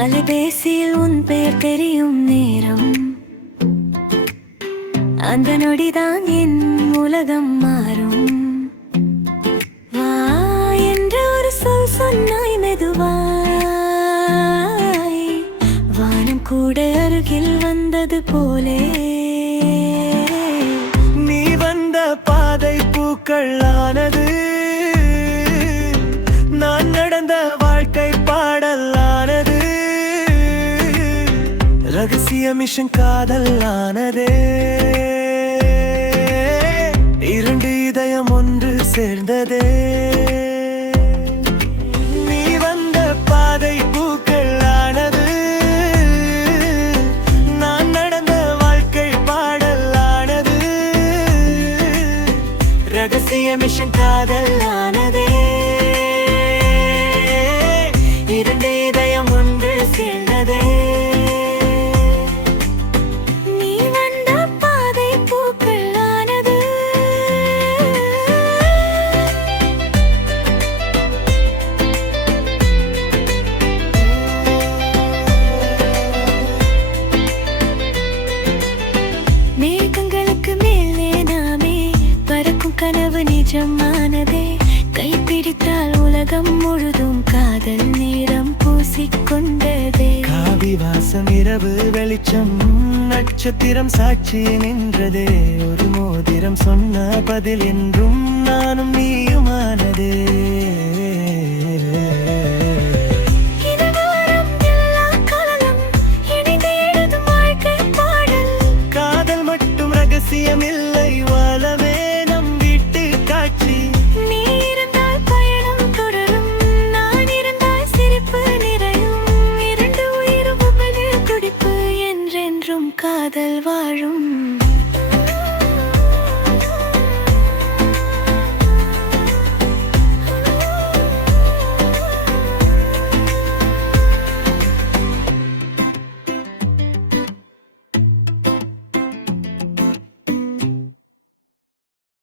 அலைபேசியில் உன் பெயர் தெரியும் நேரம், அந்த நொடிதான் என் உலகம் மாறும். வா என்ற ஒரு சொல் சொன்னாய் மெதுவாய், வானம் கூட அருகில் வந்தது போலே. நீ வந்த பாதை பூக்கள் ஆனது, நான் நடந்த வாழ்க்கை பாடல் ஆனது. ரகசிய மிஷன் காதல் ஆனதே, இரண்டு இதயம் ஒன்று சேர்ந்ததே. நீ வந்த பாதை பூக்கள் ஆனது, நான் நடந்த வாழ்க்கை பாடல் ஆனது. ரகசிய மிஷன் காதல் ஆனதே, இரண்டு இதயம் ஒன்று சேர்ந்ததே. மேகங்களுக்கு மேலே நாமே பறக்கும் கனவு நிஜமானதே. கைப்பிடித்தால் உலகம் முழுதும் காதல் நேரம் பூசிக்கொண்டதே. காவி வாசம் இரவு வெளிச்சம் நட்சத்திரம் சாட்சி நின்றதே. ஒரு மோதிரம் சொன்ன பதில் என்றும் நானும் நீயுமானதே. இல்லை வாழவே நம் வீட்டு காட்சி. நீ இருந்தால் பயணம் தொடரும், நான் இருந்தால் சிரிப்பு நிறையும். இரண்டு உயிரும் உபது குடிப்பு, என்றென்றும் காதல் வாழும்.